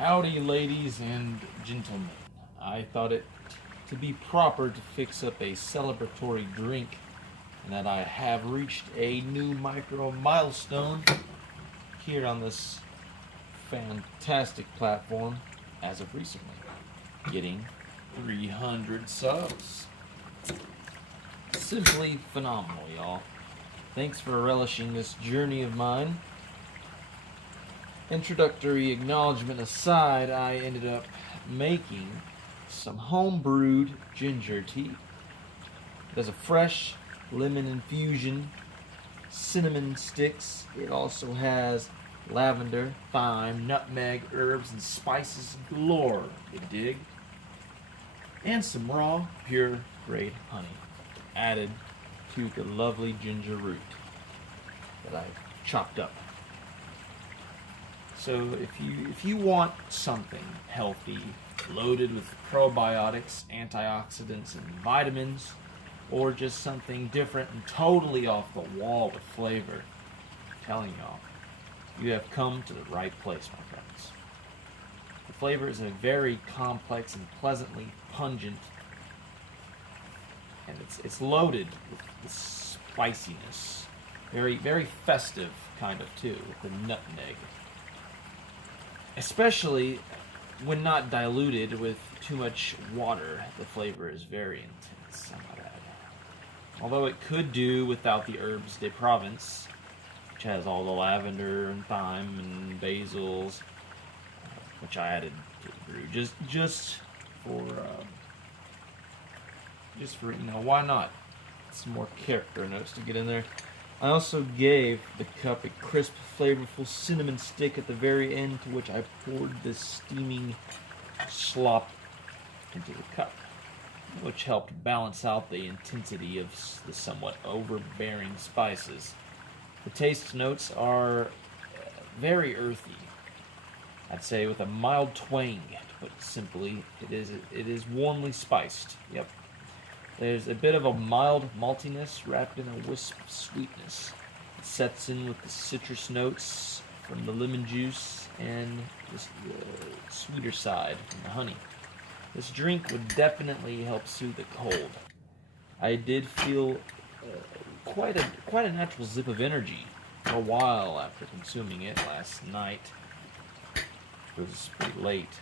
Howdy, ladies and gentlemen. I thought it to be proper to fix up a celebratory drink, and that I have reached a new micro milestone here on this fantastic platform as of recently, getting 300 subs. Simply phenomenal, y'all. Thanks for relishing this journey of mine. Introductory acknowledgement aside, I ended up making some home-brewed ginger tea. There's a fresh lemon infusion, cinnamon sticks. It also has lavender, thyme, nutmeg, herbs, and spices galore, you dig? And some raw, pure grade honey added to the lovely ginger root that I've chopped up. So if you want something healthy, loaded with probiotics, antioxidants, and vitamins, or just something different and totally off the wall with flavor, I'm telling y'all, you have come to the right place, my friends. The flavor is a very complex and pleasantly pungent, and it's loaded with the spiciness, very festive kind of too, with the nutmeg. Especially when not diluted with too much water, the flavor is very intense, I might add. Although it could do without the herbes de Provence, which has all the lavender and thyme and basils, which I added to the brew, just for why not? Some more character notes to get in there. I also gave the cup a crisp, flavorful cinnamon stick at the very end, to which I poured this steaming slop into the cup, which helped balance out the intensity of the somewhat overbearing spices. The taste notes are very earthy, I'd say, with a mild twang. To put it simply, it is warmly spiced. Yep. There's a bit of a mild maltiness wrapped in a wisp of sweetness. It sets in with the citrus notes from the lemon juice and the sweeter side from the honey. This drink would definitely help soothe the cold. I did feel quite a natural zip of energy for a while after consuming it last night. It was pretty late.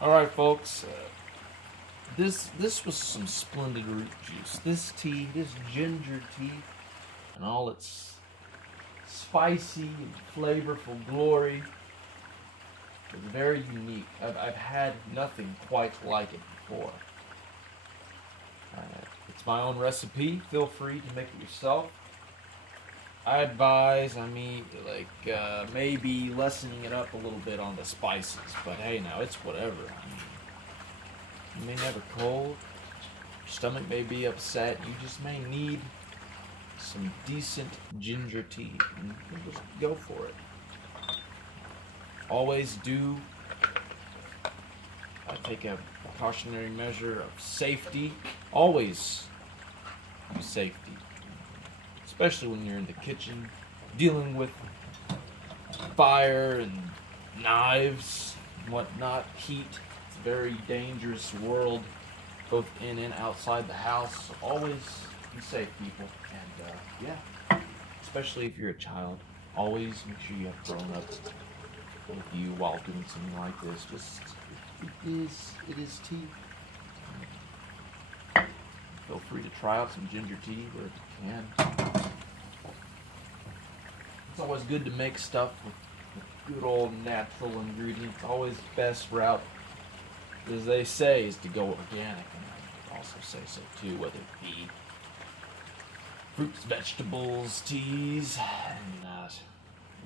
All right, folks. This was some splendid root juice. This tea, this ginger tea, and all its spicy and flavorful glory is very unique. I've had nothing quite like it before. Uh, it's my own recipe. Feel free to make it yourself. I advise, maybe lessening it up a little bit on the spices. But hey, now it's whatever. You may never cold. Your stomach may be upset. You just may need some decent ginger tea, and you just go for it. Always do take a precautionary measure of safety. Always use safety, especially when you're in the kitchen dealing with fire and knives and whatnot, heat. It's a very dangerous world, both in and outside the house. So always be safe, people. And especially if you're a child, always make sure you have grown up with you while doing something like this. Just it is tea. Feel free to try out some ginger tea where you can. It's always good to make stuff with good old natural ingredients. Always the best route, as they say, is to go organic. And I would also say so too, whether it be fruits, vegetables, teas, and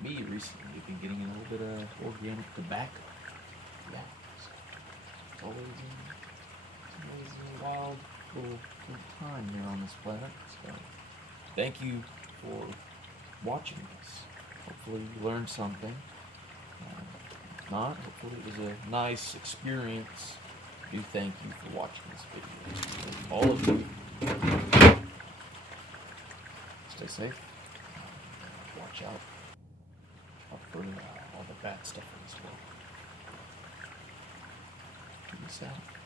me recently we've been getting in a little bit of organic tobacco. Yeah, so it's always a wild little time here on this planet. So thank you for watching this. Hopefully you learned something. If not, hopefully it was a nice experience. I do thank you for watching this video. All of you. Stay safe. Watch out for all the bad stuff in this world. Peace out.